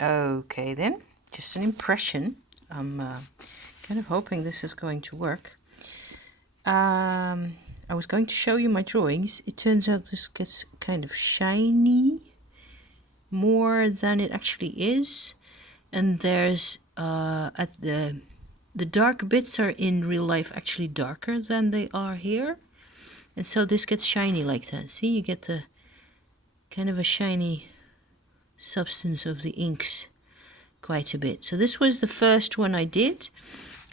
Okay then, just an impression. I'm kind of hoping this is going to work. I was going to show you my drawings. It turns out this gets kind of shiny more than it actually is, and there's at the dark bits are in real life actually darker than they are here, and so this gets shiny like that. See, you get the kind of a shiny substance of the inks quite a bit. So this was the first one I did,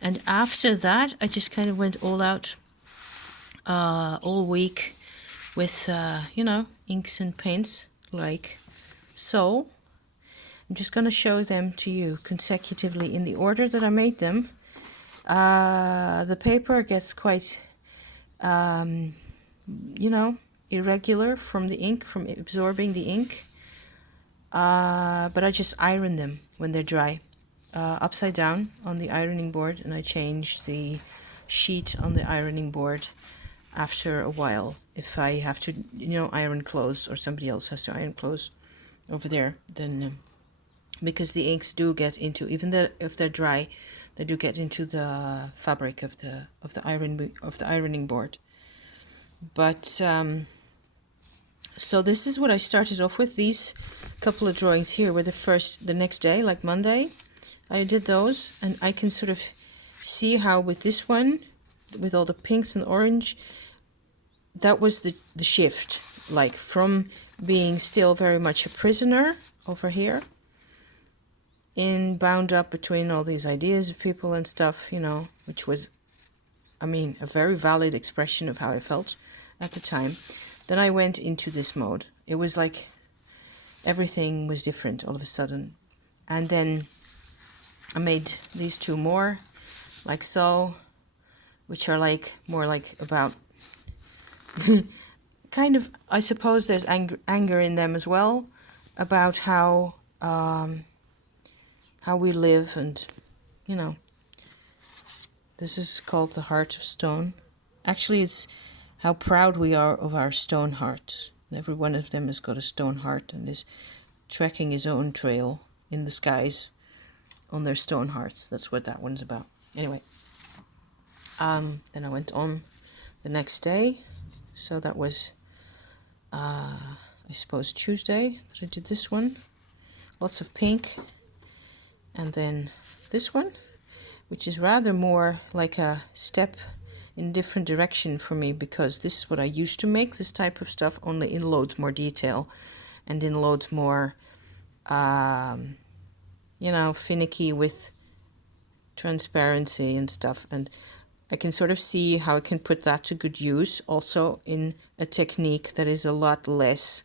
and after that I just kind of went all out all week with inks and paints like so. I'm just going to show them to you consecutively in the order that I made them. The paper gets quite irregular from the ink, from absorbing the ink, but I just iron them when they're dry, upside down on the ironing board, and I change the sheet on the ironing board after a while if I have to iron clothes, or somebody else has to iron clothes over there. Then because the inks do get into, even though if they're dry, they do get into the fabric of the ironing board. But so this is what I started off with. These couple of drawings here were the next day, like Monday, I did those, and I can sort of see how with this one, with all the pinks and orange, that was the shift, like from being still very much a prisoner over here, in bound up between all these ideas of people and stuff, which was, a very valid expression of how I felt at the time. Then I went into this mode. It was like everything was different all of a sudden. And then I made these two more, like so, which are like more like about kind of, I suppose there's anger in them as well, about how we live, and this is called the Heart of Stone. Actually, it's how proud we are of our stone hearts. Every one of them has got a stone heart and is trekking his own trail in the skies on their stone hearts. That's what that one's about. Anyway, then I went on the next day. So that was, I suppose, Tuesday that I did this one. Lots of pink. And then this one, which is rather more like a step in a different direction for me, because this is what I used to make, this type of stuff, only in loads more detail and in loads more, finicky with transparency and stuff. And I can sort of see how I can put that to good use also in a technique that is a lot less,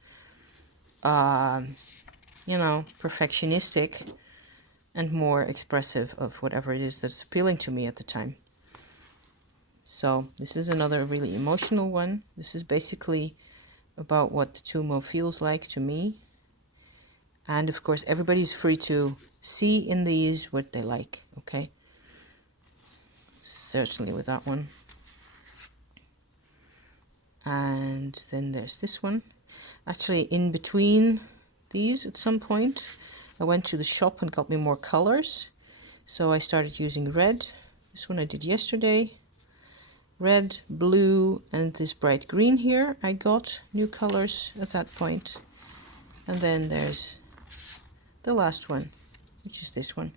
perfectionistic and more expressive of whatever it is that's appealing to me at the time. So this is another really emotional one. This is basically about what the Tumo feels like to me. And of course, everybody's free to see in these what they like, okay? Certainly with that one. And then there's this one. Actually, in between these at some point, I went to the shop and got me more colors. So I started using red. This one I did yesterday. Red, blue, and this bright green here. I got new colors at that point. And then there's the last one, which is this one.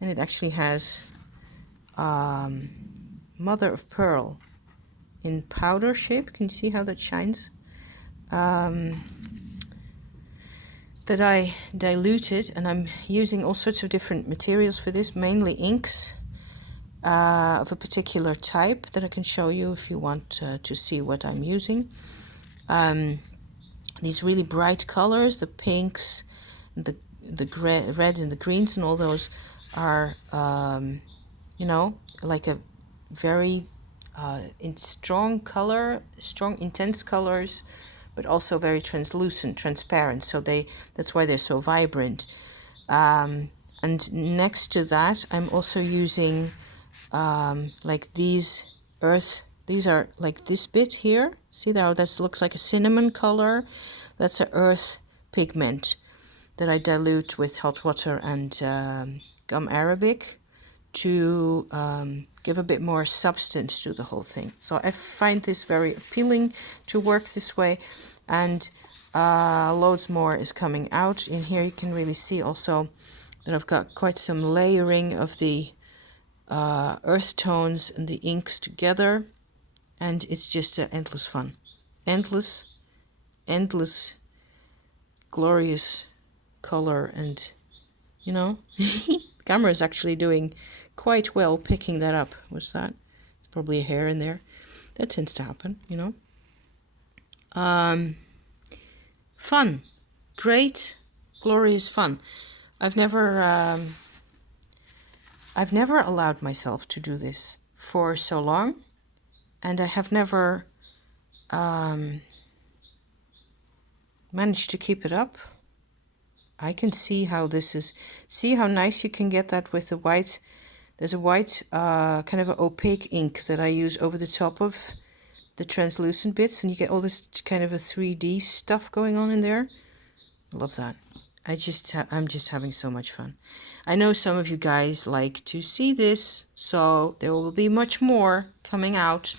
And it actually has mother of pearl in powder shape. Can you see how that shines? That I diluted, and I'm using all sorts of different materials for this, mainly inks of a particular type that I can show you if you want to see what I'm using. These really bright colors, the pinks, the red and the greens, and all those are like a very strong color, strong intense colors, but also very translucent, transparent. So that's why they're so vibrant. And next to that, I'm also using like these earth. These are like this bit here. See that looks like a cinnamon color. That's an earth pigment. that I dilute with hot water and gum arabic to give a bit more substance to the whole thing. So I find this very appealing to work this way, and loads more is coming out. In here you can really see also that I've got quite some layering of the earth tones and the inks together, and it's just endless fun. Endless, glorious color, and you know, the camera is actually doing quite well picking that up. What's that? It's probably a hair in there. That tends to happen, you know. Fun, great, glorious fun. I've never allowed myself to do this for so long, and I have never managed to keep it up. I can see how this is, see how nice you can get that with the white. There's a white kind of an opaque ink that I use over the top of the translucent bits, and you get all this kind of a 3D stuff going on in there. I love that. I'm just having so much fun. I know some of you guys like to see this, so there will be much more coming out.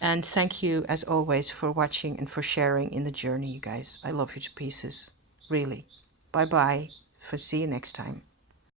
And thank you, as always, for watching and for sharing in the journey, you guys. I love you to pieces, really. Bye-bye. See you next time.